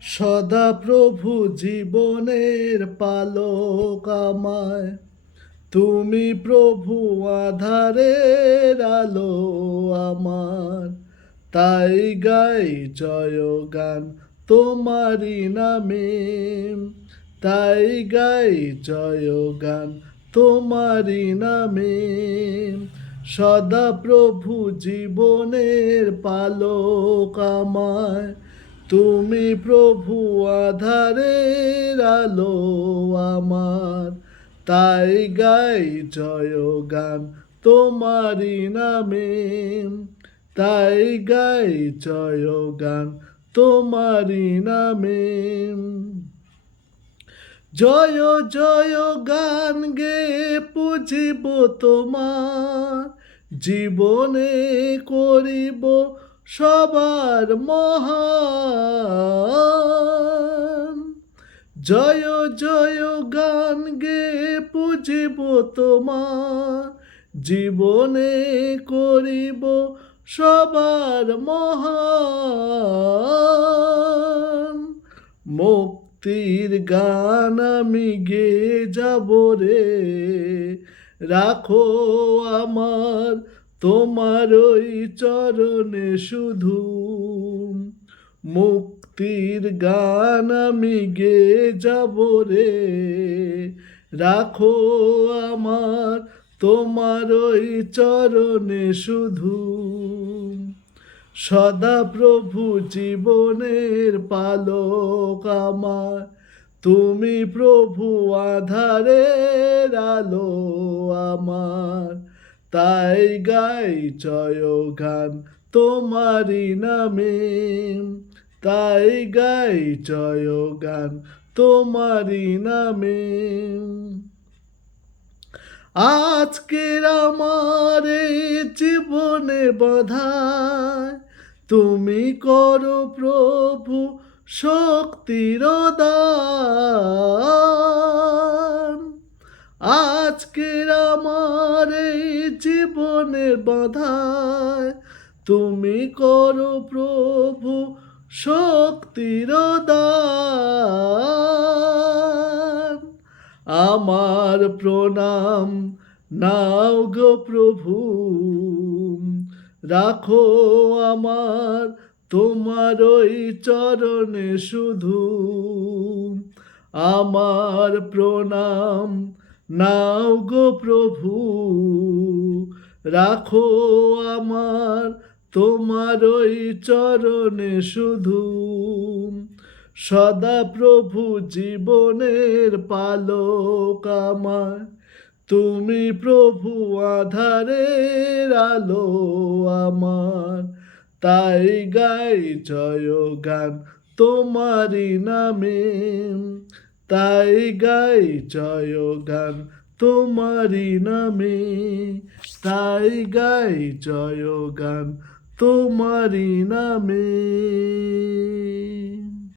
সদা প্রভু জীবনের পালক আমায়। তুমি প্রভু আধারের আলো আমার। তাই গাই জয় গান তোমারি নামে। তাই গাই জয় গান তোমারি নামে। সদা প্রভু জীবনের পালক আমায়। তুমি প্রভু আধারের আলো আমার, তাই গাই জয় গান তোমারি নামে। তাই গাই জয় গান তোমারি নামে। জয় জয় গান গে পুজিব তোমার, জীবনে করিব সবার মহান। জয় জয় গান গে পুজিব তোমার। জীবনে করিব সবার মহান। মুক্তির গান আমি গে যাব রে। রাখো আমার তোমার ওই চরণে শুধু মুক্তির গান আমি গে যাব রে। রাখো আমার তোমার ওই চরণে শুধু সদা প্রভু জীবনের পালক আমার। তুমি প্রভু আধারের আলো আমার। তাই গাই জয় গান তোমারি নামে। তাই গাই জয় গান তোমারি নামে। আজকের আমার জীবনে বাধায়, তুমি করো প্রভু শক্তির দান জীবনের বাধায়। তুমি করো প্রভু শক্তির দান। আমার প্রণাম নাও গো প্রভু। রাখো আমার তোমার ওই চরণে শুধু। আমার প্রণাম নাও গো প্রভু। রাখো আমার তোমার ওই চরণে শুধু। সদা প্রভু জীবনের পালক আমার। তুমি প্রভু আধারের আলো আমার। তাই গাই জয় গান তোমারি নামে। তাই গাই জয় গান তোমারি নামে তাই গাই জয় গান তোমারি নামে।